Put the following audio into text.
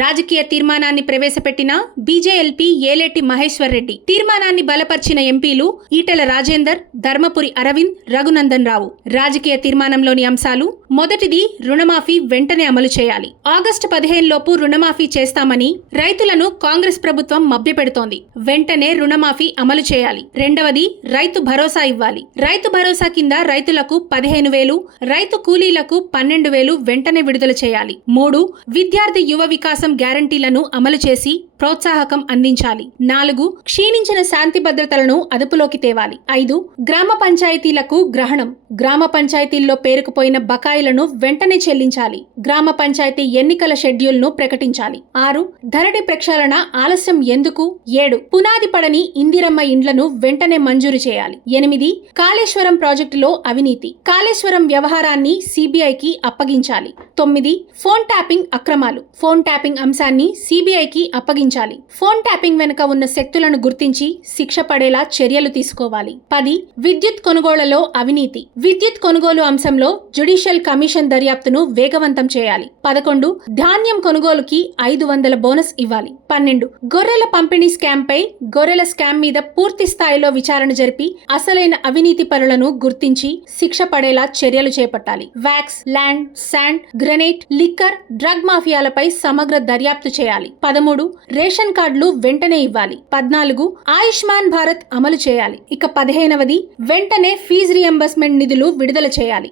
రాజకీయ తీర్మానాన్ని ప్రవేశపెట్టిన బీజేఎల్పీ ఏలేటి మహేశ్వర్ రెడ్డి. తీర్మానాన్ని బలపర్చిన ఎంపీలు ఈటెల రాజేందర్, ధర్మపురి అరవింద్, రఘునందన్ రావు. రాజకీయ తీర్మానంలోని అంశాలు: మొదటిది, రుణమాఫీ వెంటనే అమలు చేయాలి. ఆగస్టు 15 లోపు రుణమాఫీ చేస్తామని రైతులను కాంగ్రెస్ ప్రభుత్వం మభ్యపెడుతోంది. వెంటనే రుణమాఫీ అమలు చేయాలి. రెండవది, రైతు భరోసా ఇవ్వాలి. రైతు భరోసా కింద రైతులకు 15,000, రైతు కూలీలకు 12,000 వెంటనే విడుదల చేయాలి. 3, విద్యార్థి యువ వికాసం గ్యారంటీలను అమలు చేసి ప్రోత్సాహకం అందించాలి. 4, క్షీణించిన శాంతి భద్రతలను అదుపులోకి తేవాలి. 5, గ్రామ పంచాయతీలకు గ్రహణం. గ్రామ పంచాయతీల్లో పేరుకుపోయిన బకాయిలను వెంటనే చెల్లించాలి. గ్రామ పంచాయతీ ఎన్నికల షెడ్యూల్ను ప్రకటించాలి. 6, ధరణి ప్రక్షాళన ఆలస్యం ఎందుకు? 7, పునాది పడని ఇందిరమ్మ ఇండ్లను వెంటనే మంజూరు చేయాలి. 8, కాళేశ్వరం ప్రాజెక్టులో అవినీతి. కాళేశ్వరం వ్యవహారాన్ని సిబిఐకి అప్పగించాలి. 9, ఫోన్ ట్యాపింగ్ అక్రమాలు. ఫోన్ ట్యాపింగ్ అంశాన్ని సిబిఐకి అప్పగించాలి. ఫోన్ ట్యాపింగ్ వెనుక ఉన్న శక్తులను గుర్తించి శిక్ష పడేలా చర్యలు తీసుకోవాలి. 10, విద్యుత్ కొనుగోళ్లలో అవినీతి. విద్యుత్ కొనుగోలు అంశంలో జ్యుడిషియల్ కమిషన్ దర్యాప్తును వేగవంతం చేయాలి. 11, ధాన్యం కొనుగోలుకి 500 బోనస్ ఇవ్వాలి. 12, గొర్రెల పంపిణీ స్కామ్ పై గొర్రెల స్కామ్ మీద పూర్తి స్థాయిలో విచారణ జరిపి అసలైన అవినీతి పరులను గుర్తించి శిక్ష పడేలా చర్యలు చేపట్టాలి. వ్యాక్స్, land, sand, granite, liquor, drug మాఫియాలపై సమగ్ర దర్యాప్తు చేయాలి. 13, రేషన్ కార్డులు వెంటనే ఇవ్వాలి. 14, ఆయుష్మాన్ భారత్ అమలు చేయాలి. ఇక 15వది, వెంటనే ఫీజు రియంబర్స్మెంట్ నిధులు విడుదల చేయాలి.